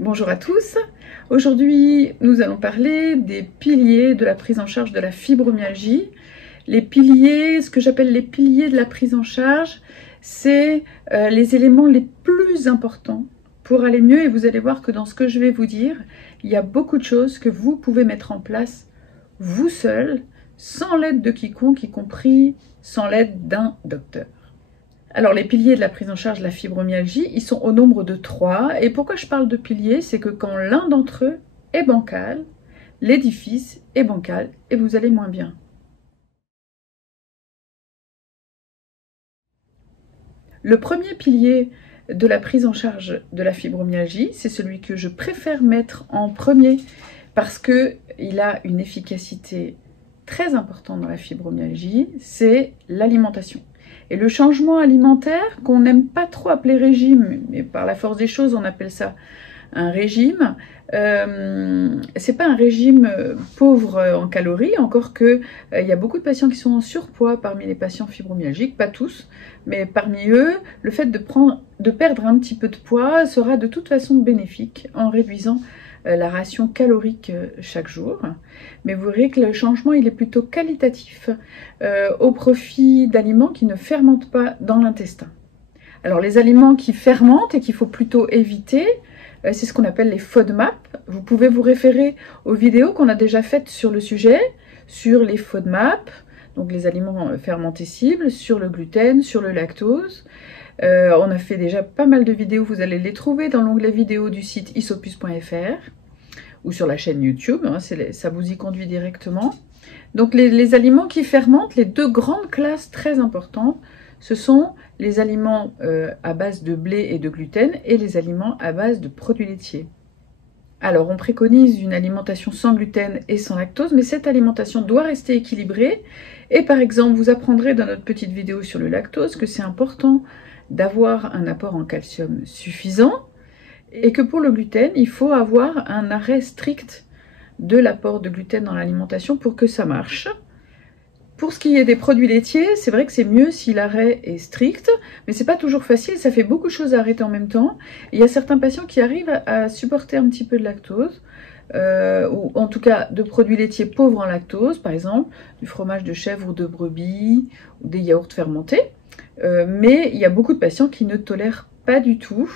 Bonjour à tous, aujourd'hui nous allons parler des piliers de la prise en charge de la fibromyalgie. Les piliers, ce que j'appelle les piliers de la prise en charge, c'est les éléments les plus importants pour aller mieux, et vous allez voir que dans ce que je vais vous dire, il y a beaucoup de choses que vous pouvez mettre en place vous seul, sans l'aide de quiconque, y compris sans l'aide d'un docteur. Alors les piliers de la prise en charge de la fibromyalgie, ils sont au nombre de 3. Et pourquoi je parle de piliers? C'est que quand l'un d'entre eux est bancal, l'édifice est bancal et vous allez moins bien. Le premier pilier de la prise en charge de la fibromyalgie, c'est celui que je préfère mettre en premier parce qu'il a une efficacité très importante dans la fibromyalgie, c'est l'alimentation. Et le changement alimentaire, qu'on n'aime pas trop appeler régime, mais par la force des choses, on appelle ça un régime. C'est pas un régime pauvre en calories, encore que il y a beaucoup de patients qui sont en surpoids parmi les patients fibromyalgiques, pas tous, mais parmi eux, le fait de perdre un petit peu de poids sera de toute façon bénéfique en réduisant la ration calorique chaque jour. Mais vous verrez que le changement il est plutôt qualitatif au profit d'aliments qui ne fermentent pas dans l'intestin. Alors les aliments qui fermentent et qu'il faut plutôt éviter, c'est ce qu'on appelle les FODMAP. Vous pouvez vous référer aux vidéos qu'on a déjà faites sur le sujet, sur les FODMAP, donc les aliments fermentescibles, sur le gluten, sur le lactose. On a fait déjà pas mal de vidéos, vous allez les trouver dans l'onglet vidéo du site isopus.fr ou sur la chaîne YouTube, hein, ça vous y conduit directement. Donc les aliments qui fermentent, les deux grandes classes très importantes, ce sont les aliments à base de blé et de gluten et les aliments à base de produits laitiers. Alors on préconise une alimentation sans gluten et sans lactose, mais cette alimentation doit rester équilibrée. Et par exemple, vous apprendrez dans notre petite vidéo sur le lactose que c'est important d'avoir un apport en calcium suffisant et que pour le gluten, il faut avoir un arrêt strict de l'apport de gluten dans l'alimentation pour que ça marche. Pour ce qui est des produits laitiers, c'est vrai que c'est mieux si l'arrêt est strict, mais c'est pas toujours facile, ça fait beaucoup de choses à arrêter en même temps. Et il y a certains patients qui arrivent à supporter un petit peu de lactose, ou en tout cas de produits laitiers pauvres en lactose, par exemple du fromage de chèvre ou de brebis, ou des yaourts fermentés. Mais il y a beaucoup de patients qui ne tolèrent pas du tout.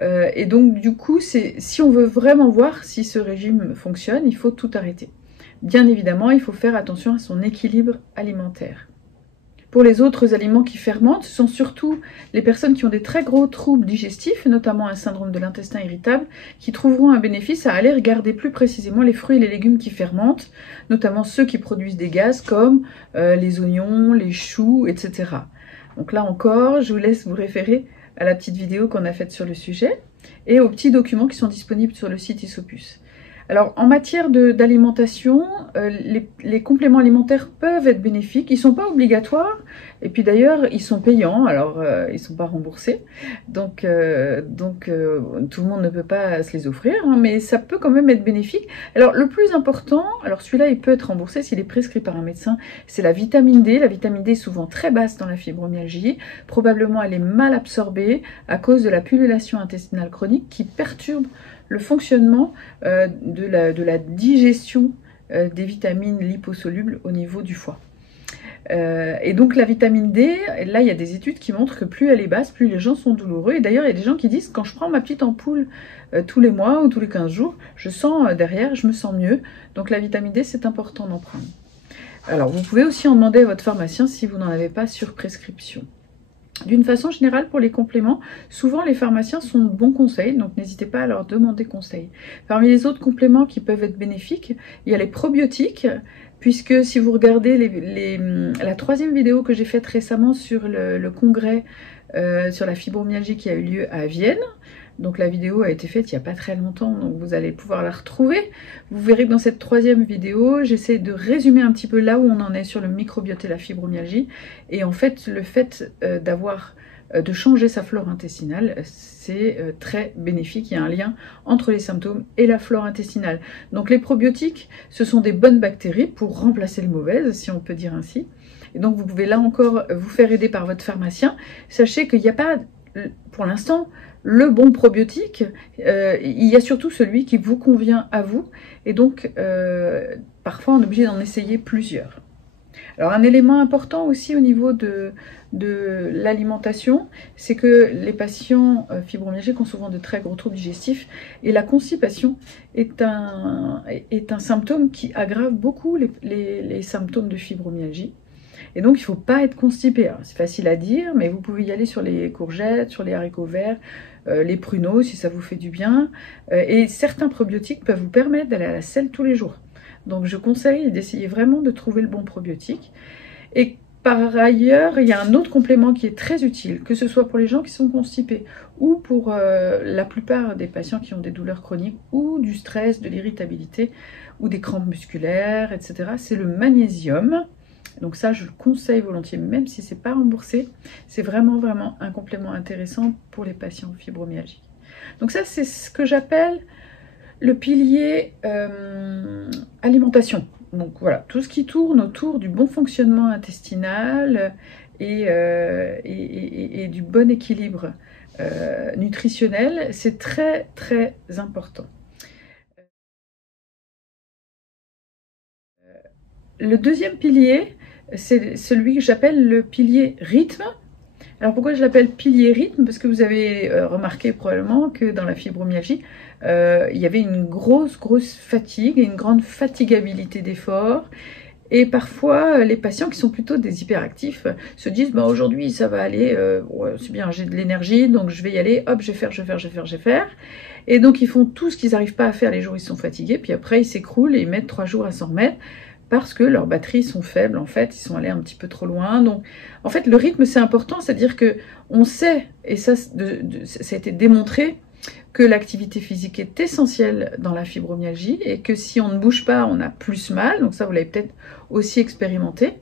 Et donc du coup, si on veut vraiment voir si ce régime fonctionne, il faut tout arrêter. Bien évidemment, il faut faire attention à son équilibre alimentaire. Pour les autres aliments qui fermentent, ce sont surtout les personnes qui ont des très gros troubles digestifs, notamment un syndrome de l'intestin irritable, qui trouveront un bénéfice à aller regarder plus précisément les fruits et les légumes qui fermentent, notamment ceux qui produisent des gaz comme les oignons, les choux, etc. Donc là encore, je vous laisse vous référer à la petite vidéo qu'on a faite sur le sujet et aux petits documents qui sont disponibles sur le site Isopus. Alors en matière d'alimentation, les compléments alimentaires peuvent être bénéfiques, ils ne sont pas obligatoires et puis d'ailleurs ils sont payants, alors ils ne sont pas remboursés, donc tout le monde ne peut pas se les offrir, hein, mais ça peut quand même être bénéfique. Alors le plus important, alors celui-là il peut être remboursé s'il est prescrit par un médecin, c'est la vitamine D. La vitamine D est souvent très basse dans la fibromyalgie, probablement elle est mal absorbée à cause de la pullulation intestinale chronique qui perturbe le fonctionnement de la digestion des vitamines liposolubles au niveau du foie. Et donc la vitamine D, là il y a des études qui montrent que plus elle est basse, plus les gens sont douloureux. Et d'ailleurs il y a des gens qui disent quand je prends ma petite ampoule tous les mois ou tous les 15 jours, je sens derrière, je me sens mieux. Donc la vitamine D c'est important d'en prendre. Alors vous pouvez aussi en demander à votre pharmacien si vous n'en avez pas sur prescription. D'une façon générale, pour les compléments, souvent les pharmaciens sont de bons conseils, donc n'hésitez pas à leur demander conseil. Parmi les autres compléments qui peuvent être bénéfiques, il y a les probiotiques, puisque si vous regardez la troisième vidéo que j'ai faite récemment sur le congrès sur la fibromyalgie qui a eu lieu à Vienne, donc la vidéo a été faite il n'y a pas très longtemps, donc vous allez pouvoir la retrouver. Vous verrez que dans cette troisième vidéo, j'essaie de résumer un petit peu là où on en est sur le microbiote et la fibromyalgie. Et en fait, le fait de changer sa flore intestinale, c'est très bénéfique. Il y a un lien entre les symptômes et la flore intestinale. Donc les probiotiques, ce sont des bonnes bactéries pour remplacer les mauvaises, si on peut dire ainsi. Et donc vous pouvez là encore vous faire aider par votre pharmacien. Sachez qu'il n'y a pas, pour l'instant, le bon probiotique, il y a surtout celui qui vous convient à vous. Et donc, parfois, on est obligé d'en essayer plusieurs. Alors, un élément important aussi au niveau de l'alimentation, c'est que les patients fibromyalgiques ont souvent de très gros troubles digestifs. Et la constipation est un symptôme qui aggrave beaucoup les symptômes de fibromyalgie. Et donc, il ne faut pas être constipé. C'est facile à dire, mais vous pouvez y aller sur les courgettes, sur les haricots verts, les pruneaux, si ça vous fait du bien. Et certains probiotiques peuvent vous permettre d'aller à la selle tous les jours. Donc, je conseille d'essayer vraiment de trouver le bon probiotique. Et par ailleurs, il y a un autre complément qui est très utile, que ce soit pour les gens qui sont constipés ou pour la plupart des patients qui ont des douleurs chroniques ou du stress, de l'irritabilité ou des crampes musculaires, etc. C'est le magnésium. Donc ça, je le conseille volontiers, même si ce n'est pas remboursé. C'est vraiment, vraiment un complément intéressant pour les patients fibromyalgiques. Donc ça, c'est ce que j'appelle le pilier alimentation. Donc voilà, tout ce qui tourne autour du bon fonctionnement intestinal et du bon équilibre nutritionnel, c'est très, très important. Le deuxième pilier, c'est celui que j'appelle le pilier rythme. Alors pourquoi je l'appelle pilier rythme? Parce que vous avez remarqué probablement que dans la fibromyalgie, il y avait une grosse fatigue et une grande fatigabilité d'effort. Et parfois, les patients qui sont plutôt des hyperactifs se disent bah, aujourd'hui ça va aller, ouais, c'est bien, j'ai de l'énergie, donc je vais y aller, hop, je vais faire. Et donc ils font tout ce qu'ils n'arrivent pas à faire les jours où ils sont fatigués, puis après ils s'écroulent et ils mettent 3 jours à s'en remettre. Parce que leurs batteries sont faibles, en fait, ils sont allés un petit peu trop loin. Donc, en fait, le rythme, c'est important, c'est-à-dire que on sait, et ça a été démontré, que l'activité physique est essentielle dans la fibromyalgie et que si on ne bouge pas, on a plus mal. Donc ça, vous l'avez peut-être aussi expérimenté.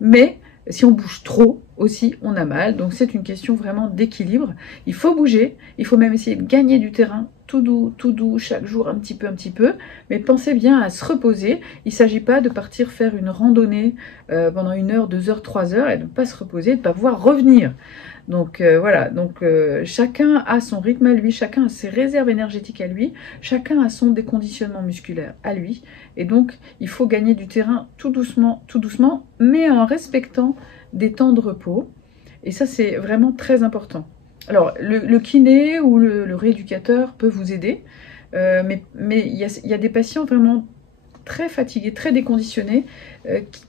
Mais si on bouge trop aussi, on a mal. Donc c'est une question vraiment d'équilibre. Il faut bouger, il faut même essayer de gagner du terrain tout doux, chaque jour un petit peu. Mais pensez bien à se reposer. Il ne s'agit pas de partir faire une randonnée pendant 1 heure, 2 heures, 3 heures et de ne pas se reposer, de ne pas pouvoir revenir. Donc voilà, donc chacun a son rythme à lui, chacun a ses réserves énergétiques à lui, chacun a son déconditionnement musculaire à lui. Et donc il faut gagner du terrain tout doucement, mais en respectant des temps de repos. Et ça, c'est vraiment très important. Alors, le kiné ou le rééducateur peut vous aider, mais il y a des patients vraiment très fatigués, très déconditionnés,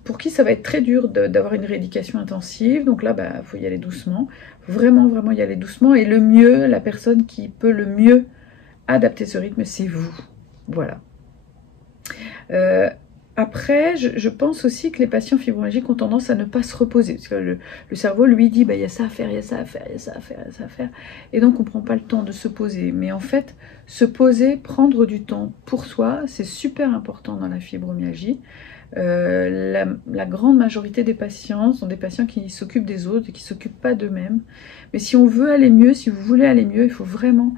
pour qui ça va être très dur d'avoir une rééducation intensive. Donc là, il faut y aller doucement, vraiment y aller doucement. Et le mieux, la personne qui peut le mieux adapter ce rythme, c'est vous. Voilà. Après, je pense aussi que les patients fibromyalgiques ont tendance à ne pas se reposer. Parce que le cerveau lui dit, il y a ça à faire, il y a ça à faire. Et donc, on ne prend pas le temps de se poser. Mais en fait, se poser, prendre du temps pour soi, c'est super important dans la fibromyalgie. La grande majorité des patients sont des patients qui s'occupent des autres et qui ne s'occupent pas d'eux-mêmes. Mais si on veut aller mieux, si vous voulez aller mieux, il faut vraiment...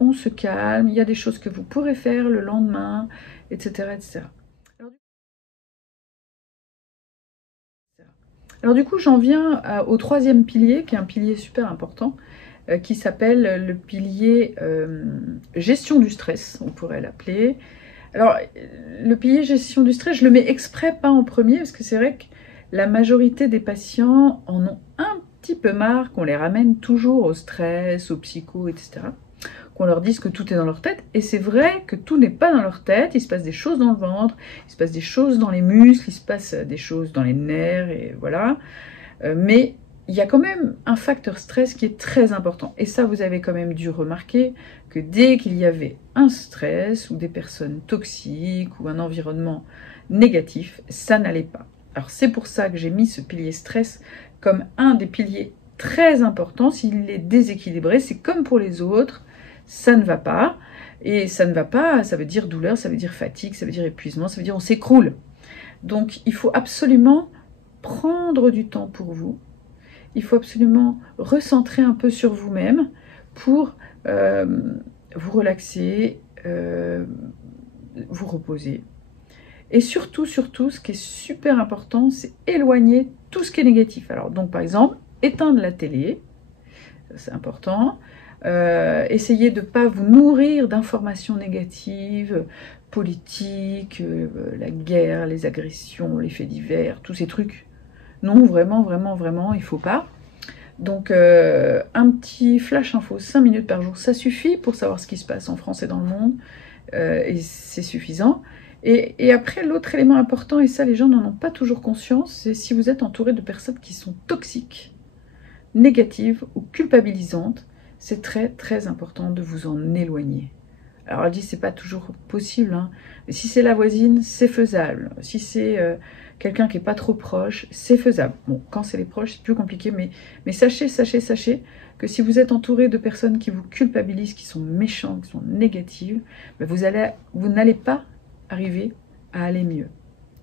On se calme, il y a des choses que vous pourrez faire le lendemain, etc. Alors du coup, j'en viens au troisième pilier, qui est un pilier super important, qui s'appelle le pilier gestion du stress, on pourrait l'appeler. Alors, le pilier gestion du stress, je le mets exprès pas en premier, parce que c'est vrai que la majorité des patients en ont un petit peu marre qu'on les ramène toujours au stress, au psycho, etc. Qu'on leur dise que tout est dans leur tête. Et c'est vrai que tout n'est pas dans leur tête. Il se passe des choses dans le ventre, il se passe des choses dans les muscles, il se passe des choses dans les nerfs, et voilà. Mais il y a quand même un facteur stress qui est très important. Et ça, vous avez quand même dû remarquer que dès qu'il y avait un stress ou des personnes toxiques ou un environnement négatif, ça n'allait pas. Alors c'est pour ça que j'ai mis ce pilier stress comme un des piliers très importants. S'il est déséquilibré, c'est comme pour les autres, ça ne va pas. Et ça ne va pas, ça veut dire douleur, ça veut dire fatigue, ça veut dire épuisement, ça veut dire on s'écroule. Donc il faut absolument prendre du temps pour vous. Il faut absolument recentrer un peu sur vous-même pour vous relaxer, vous reposer. Et surtout, ce qui est super important, c'est éloigner tout ce qui est négatif. Alors donc par exemple, éteindre la télé, c'est important. Essayez de ne pas vous nourrir d'informations négatives, politiques, la guerre, les agressions, les faits divers, tous ces trucs. Non, vraiment, il ne faut pas. Donc, un petit flash info, 5 minutes par jour, ça suffit pour savoir ce qui se passe en France et dans le monde. Et c'est suffisant. Et après, l'autre élément important, et ça, les gens n'en ont pas toujours conscience, c'est si vous êtes entouré de personnes qui sont toxiques, négatives ou culpabilisantes, c'est très important de vous en éloigner. Alors elle dit c'est pas toujours possible, hein, mais si c'est la voisine, c'est faisable. Si c'est quelqu'un qui est pas trop proche, c'est faisable. Bon, quand c'est les proches, c'est plus compliqué, mais sachez que si vous êtes entouré de personnes qui vous culpabilisent, qui sont méchantes, qui sont négatives, ben vous n'allez pas arriver à aller mieux.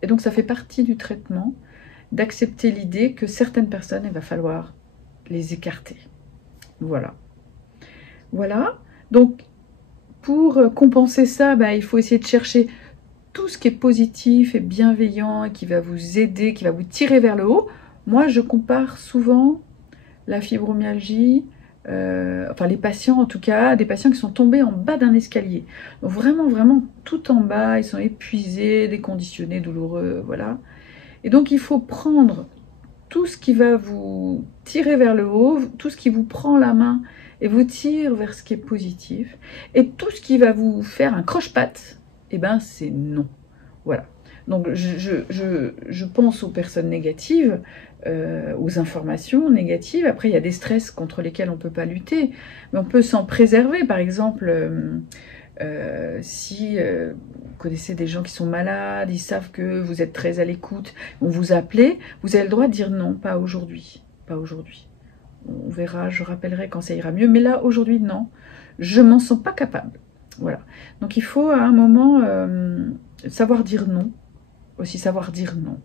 Et donc ça fait partie du traitement d'accepter l'idée que certaines personnes, il va falloir les écarter. Voilà. Voilà, donc pour compenser ça, il faut essayer de chercher tout ce qui est positif et bienveillant et qui va vous aider, qui va vous tirer vers le haut. Moi, je compare souvent la fibromyalgie, enfin les patients en tout cas, des patients qui sont tombés en bas d'un escalier. Donc vraiment tout en bas, ils sont épuisés, déconditionnés, douloureux, voilà. Et donc il faut prendre tout ce qui va vous tirer vers le haut, tout ce qui vous prend la main et vous tire vers ce qui est positif. Et tout ce qui va vous faire un croche-patte, eh ben c'est non. Voilà. Donc je pense aux personnes négatives, aux informations négatives. Après, il y a des stress contre lesquels on ne peut pas lutter, mais on peut s'en préserver. Par exemple, si vous connaissez des gens qui sont malades, ils savent que vous êtes très à l'écoute, on vous appelle, vous avez le droit de dire non, pas aujourd'hui, pas aujourd'hui. On verra, je rappellerai quand ça ira mieux, mais là, aujourd'hui, non, je m'en sens pas capable. Voilà. Donc, il faut à un moment savoir dire non, aussi savoir dire non.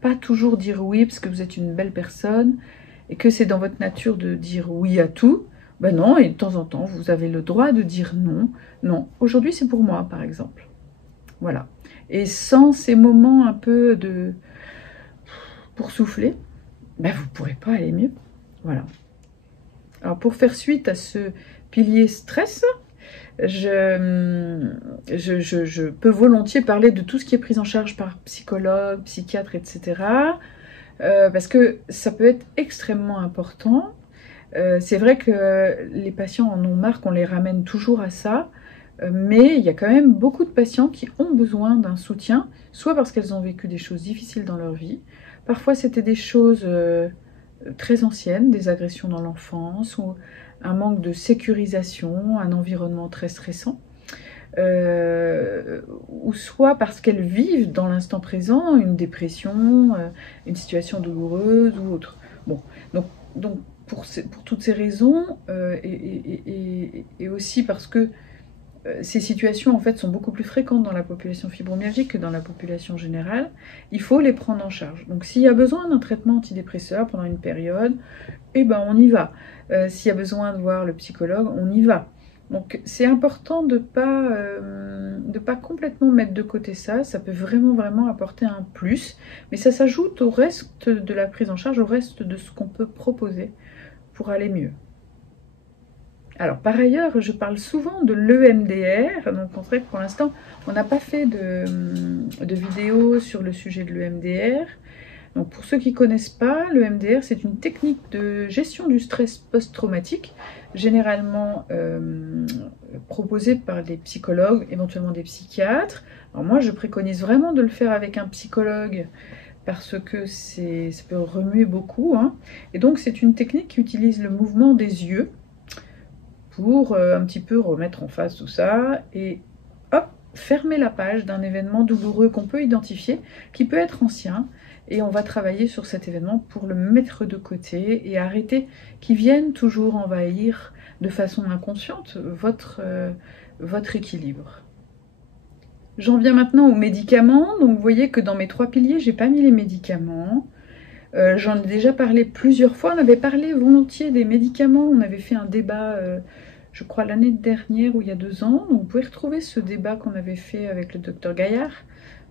Pas toujours dire oui parce que vous êtes une belle personne et que c'est dans votre nature de dire oui à tout. Ben non, et de temps en temps, vous avez le droit de dire non. Non, aujourd'hui, c'est pour moi, par exemple. Voilà. Et sans ces moments un peu de... pour souffler, ben vous ne pourrez pas aller mieux. Voilà. Alors, pour faire suite à ce pilier stress, je peux volontiers parler de tout ce qui est pris en charge par psychologue, psychiatre, etc. Parce que ça peut être extrêmement important. C'est vrai que les patients en ont marre qu'on les ramène toujours à ça, mais il y a quand même beaucoup de patients qui ont besoin d'un soutien, soit parce qu'elles ont vécu des choses difficiles dans leur vie, parfois c'était des choses très anciennes, des agressions dans l'enfance, ou un manque de sécurisation, un environnement très stressant, ou soit parce qu'elles vivent dans l'instant présent une dépression, une situation douloureuse ou autre. Bon, donc pour toutes ces raisons, et aussi parce que ces situations en fait sont beaucoup plus fréquentes dans la population fibromyalgique que dans la population générale, il faut les prendre en charge. Donc s'il y a besoin d'un traitement antidépresseur pendant une période, eh ben on y va. S'il y a besoin de voir le psychologue, on y va. Donc c'est important de pas complètement mettre de côté ça, ça peut vraiment apporter un plus, mais ça s'ajoute au reste de la prise en charge, au reste de ce qu'on peut proposer pour aller mieux. Alors, par ailleurs, je parle souvent de l'EMDR. Donc, en fait, pour l'instant, on n'a pas fait de vidéo sur le sujet de l'EMDR. Donc, pour ceux qui ne connaissent pas, l'EMDR, c'est une technique de gestion du stress post-traumatique, généralement proposée par des psychologues, éventuellement des psychiatres. Alors, moi, je préconise vraiment de le faire avec un psychologue parce que ça peut remuer beaucoup, hein. Et donc, c'est une technique qui utilise le mouvement des yeux pour un petit peu remettre en face tout ça, et hop, fermer la page d'un événement douloureux qu'on peut identifier, qui peut être ancien, et on va travailler sur cet événement pour le mettre de côté et arrêter qu'il vienne toujours envahir de façon inconsciente votre équilibre. J'en viens maintenant aux médicaments. Donc vous voyez que dans mes 3 piliers, j'ai pas mis les médicaments. J'en ai déjà parlé plusieurs fois. On avait parlé volontiers des médicaments. On avait fait un débat, je crois, l'année dernière ou il y a 2 ans. Donc vous pouvez retrouver ce débat qu'on avait fait avec le docteur Gaillard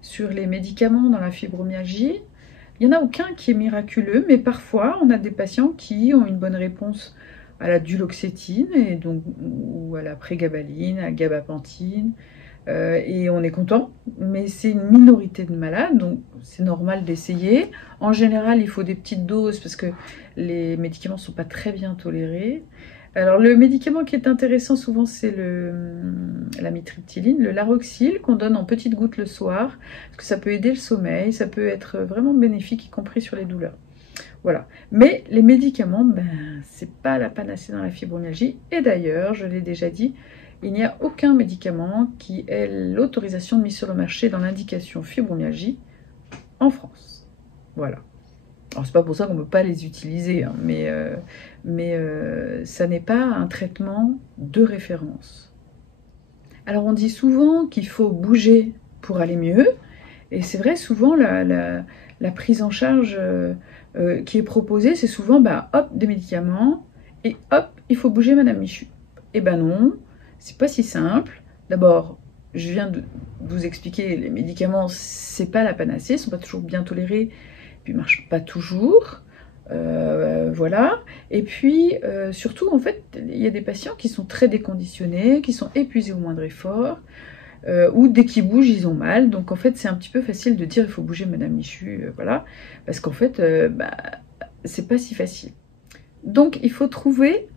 sur les médicaments dans la fibromyalgie. Il n'y en a aucun qui est miraculeux, mais parfois on a des patients qui ont une bonne réponse à la duloxétine et donc, ou à la prégabaline, à la gabapentine, et on est content, mais c'est une minorité de malades, donc c'est normal d'essayer. En général, il faut des petites doses parce que les médicaments ne sont pas très bien tolérés. Alors le médicament qui est intéressant souvent, c'est la mitriptyline, le Laroxyl, qu'on donne en petites gouttes le soir, parce que ça peut aider le sommeil, ça peut être vraiment bénéfique, y compris sur les douleurs. Voilà. Mais les médicaments, c'est pas la panacée dans la fibromyalgie. Et d'ailleurs, je l'ai déjà dit, il n'y a aucun médicament qui ait l'autorisation de mise sur le marché dans l'indication fibromyalgie en France. Voilà. Alors, c'est pas pour ça qu'on ne peut pas les utiliser, hein, mais ça n'est pas un traitement de référence. Alors, on dit souvent qu'il faut bouger pour aller mieux, et c'est vrai, souvent, la prise en charge qui est proposée, c'est souvent, hop, des médicaments, et hop, il faut bouger, Madame Michu. Eh ben non, c'est pas si simple. D'abord, je viens de vous expliquer, les médicaments, c'est pas la panacée, ils sont pas toujours bien tolérés, puis marche pas toujours, voilà. Et puis surtout, en fait, il y a des patients qui sont très déconditionnés, qui sont épuisés au moindre effort, ou dès qu'ils bougent, ils ont mal. Donc en fait, c'est un petit peu facile de dire il faut bouger, Madame Michu, voilà, parce qu'en fait, c'est pas si facile. Donc il faut trouver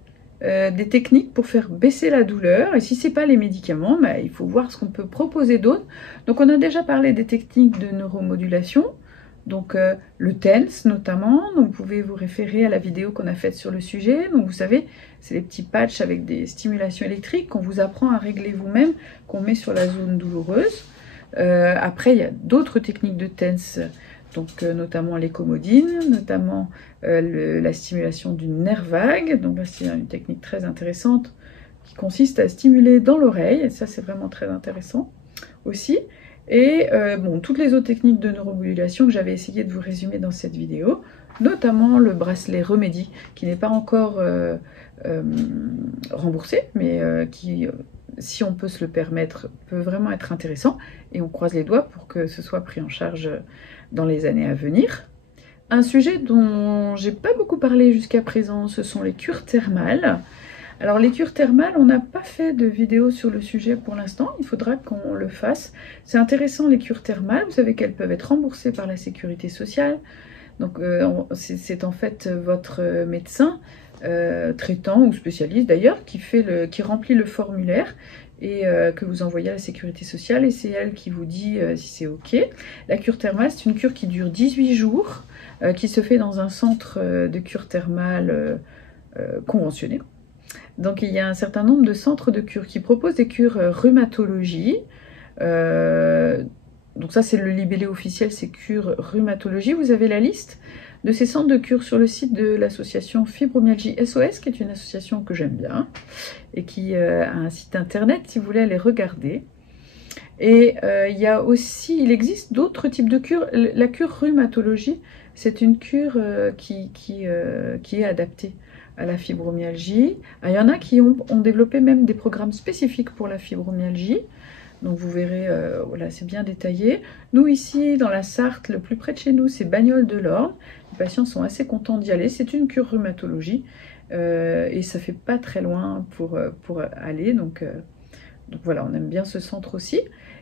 des techniques pour faire baisser la douleur, et si c'est pas les médicaments, il faut voir ce qu'on peut proposer d'autre. Donc on a déjà parlé des techniques de neuromodulation. Donc le TENS notamment, donc vous pouvez vous référer à la vidéo qu'on a faite sur le sujet. Donc vous savez, c'est les petits patchs avec des stimulations électriques qu'on vous apprend à régler vous-même, qu'on met sur la zone douloureuse. Après, il y a d'autres techniques de TENS, donc notamment l'écomodine, notamment la stimulation du nerf vague. Donc là, c'est une technique très intéressante qui consiste à stimuler dans l'oreille, et ça c'est vraiment très intéressant aussi. Et toutes les autres techniques de neuromodulation que j'avais essayé de vous résumer dans cette vidéo, notamment le bracelet Remedy, qui n'est pas encore remboursé, mais qui, si on peut se le permettre, peut vraiment être intéressant. Et on croise les doigts pour que ce soit pris en charge dans les années à venir. Un sujet dont j'ai pas beaucoup parlé jusqu'à présent, ce sont les cures thermales. Alors les cures thermales, on n'a pas fait de vidéo sur le sujet pour l'instant, il faudra qu'on le fasse. C'est intéressant les cures thermales, vous savez qu'elles peuvent être remboursées par la sécurité sociale. Donc c'est en fait votre médecin, traitant ou spécialiste d'ailleurs, qui remplit le formulaire et que vous envoyez à la sécurité sociale, et c'est elle qui vous dit si c'est ok. La cure thermale, c'est une cure qui dure 18 jours, qui se fait dans un centre de cure thermale conventionné. Donc il y a un certain nombre de centres de cure qui proposent des cures rhumatologie. Donc ça c'est le libellé officiel, c'est cure rhumatologie. Vous avez la liste de ces centres de cure sur le site de l'association Fibromyalgie SOS, qui est une association que j'aime bien, et qui a un site internet si vous voulez aller regarder. Et il existe d'autres types de cures. La cure rhumatologie, c'est une cure qui est adaptée à la fibromyalgie. Il y en a qui ont développé même des programmes spécifiques pour la fibromyalgie. Donc vous verrez, voilà, c'est bien détaillé. Nous ici, dans la Sarthe, le plus près de chez nous, c'est Bagnoles-de-l'Orne. Les patients sont assez contents d'y aller. C'est une cure rhumatologie et ça fait pas très loin pour aller. Donc voilà, on aime bien ce centre aussi.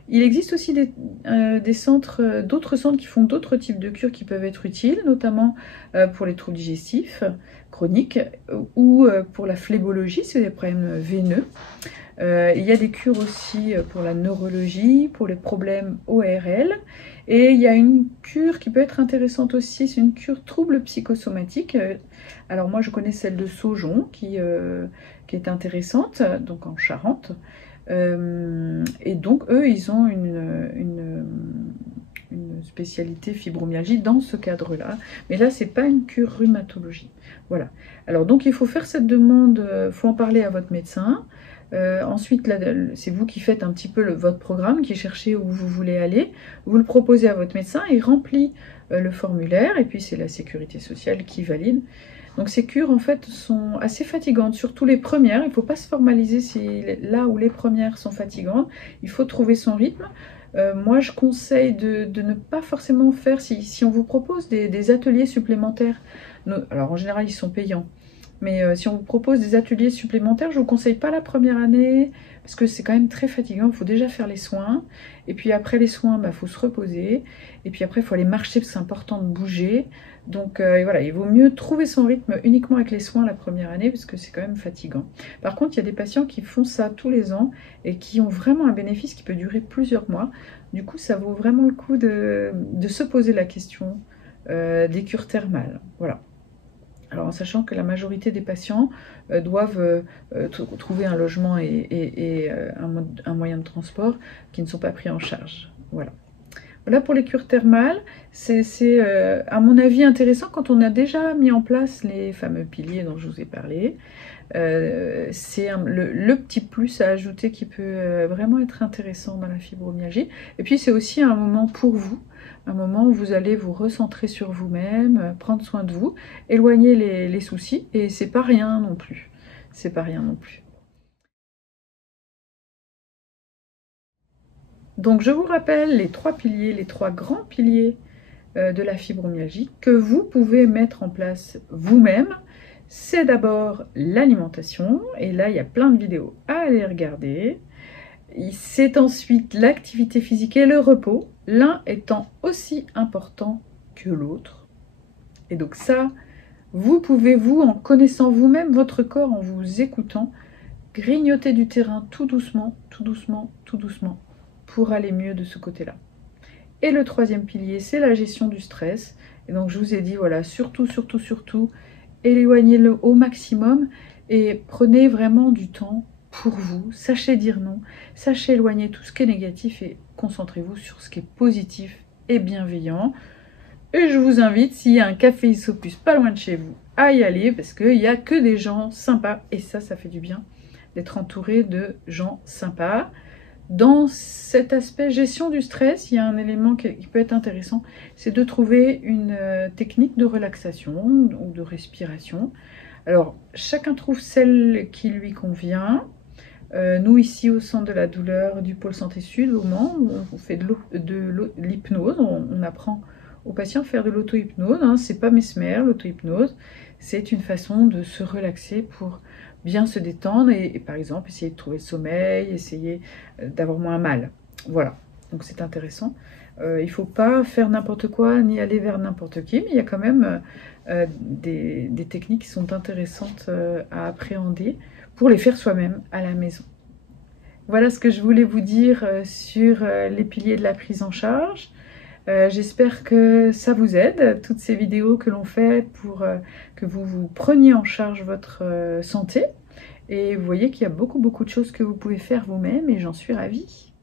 Il existe aussi des centres, d'autres centres qui font d'autres types de cures qui peuvent être utiles, notamment pour les troubles digestifs chroniques ou pour la phlébologie, c'est des problèmes veineux. Il y a des cures aussi pour la neurologie, pour les problèmes ORL. Et il y a une cure qui peut être intéressante aussi, c'est une cure troubles psychosomatiques. Alors moi je connais celle de Saujon qui est intéressante, donc en Charente. Et donc, eux, ils ont une spécialité fibromyalgie dans ce cadre-là. Mais là, c'est pas une cure rhumatologie. Voilà. Alors, donc, il faut faire cette demande, il faut en parler à votre médecin. Ensuite, c'est vous qui faites un petit peu votre programme, qui cherchez où vous voulez aller. Vous le proposez à votre médecin, il remplit le formulaire, et puis c'est la sécurité sociale qui valide. Donc ces cures, en fait, sont assez fatigantes, surtout les premières. Il ne faut pas se formaliser si là où les premières sont fatigantes. Il faut trouver son rythme. Moi, je conseille de ne pas forcément faire, si on vous propose des ateliers supplémentaires, alors en général, ils sont payants. Mais si on vous propose des ateliers supplémentaires, je ne vous conseille pas la première année, parce que c'est quand même très fatigant. Il faut déjà faire les soins. Et puis après les soins, il faut se reposer. Et puis après, il faut aller marcher, parce que c'est important de bouger. Donc voilà, il vaut mieux trouver son rythme uniquement avec les soins la première année, parce que c'est quand même fatigant. Par contre, il y a des patients qui font ça tous les ans, et qui ont vraiment un bénéfice qui peut durer plusieurs mois. Du coup, ça vaut vraiment le coup de se poser la question des cures thermales. Voilà. Alors en sachant que la majorité des patients doivent trouver un logement et un moyen de transport qui ne sont pas pris en charge. Voilà. Voilà pour les cures thermales. C'est à mon avis intéressant quand on a déjà mis en place les fameux piliers dont je vous ai parlé. C'est le petit plus à ajouter qui peut vraiment être intéressant dans la fibromyalgie. Et puis c'est aussi un moment pour vous. Un moment où vous allez vous recentrer sur vous-même, prendre soin de vous, éloigner les soucis, et c'est pas rien non plus. C'est pas rien non plus. Donc je vous rappelle les 3 piliers, les 3 grands piliers de la fibromyalgie que vous pouvez mettre en place vous-même. C'est d'abord l'alimentation, et là il y a plein de vidéos à aller regarder. C'est ensuite l'activité physique et le repos, l'un étant aussi important que l'autre. Et donc ça, vous pouvez, vous, en connaissant vous-même votre corps, en vous écoutant, grignoter du terrain tout doucement, tout doucement, tout doucement, pour aller mieux de ce côté-là. Et le 3e pilier, c'est la gestion du stress. Et donc je vous ai dit, voilà, surtout, surtout, surtout, éloignez-le au maximum et prenez vraiment du temps pour vous, sachez dire non, sachez éloigner tout ce qui est négatif et concentrez-vous sur ce qui est positif et bienveillant. Et je vous invite, s'il y a un café Isopus pas loin de chez vous, à y aller, parce qu'il n'y a que des gens sympas, et ça fait du bien d'être entouré de gens sympas. Dans cet aspect gestion du stress, il y a un élément qui peut être intéressant, c'est de trouver une technique de relaxation ou de respiration. Alors, chacun trouve celle qui lui convient. Nous, ici, au Centre de la douleur du Pôle Santé Sud, au Mans, on fait de l'hypnose. On apprend aux patients à faire de l'auto-hypnose. Hein. C'est pas Mesmer, l'auto-hypnose. C'est une façon de se relaxer pour bien se détendre et par exemple, essayer de trouver le sommeil, essayer d'avoir moins mal. Voilà, donc c'est intéressant. Il ne faut pas faire n'importe quoi, ni aller vers n'importe qui, mais il y a quand même des techniques qui sont intéressantes à appréhender pour les faire soi-même à la maison. Voilà ce que je voulais vous dire sur les piliers de la prise en charge. J'espère que ça vous aide, toutes ces vidéos que l'on fait pour que vous preniez en charge votre santé. Et vous voyez qu'il y a beaucoup de choses que vous pouvez faire vous-même et j'en suis ravie.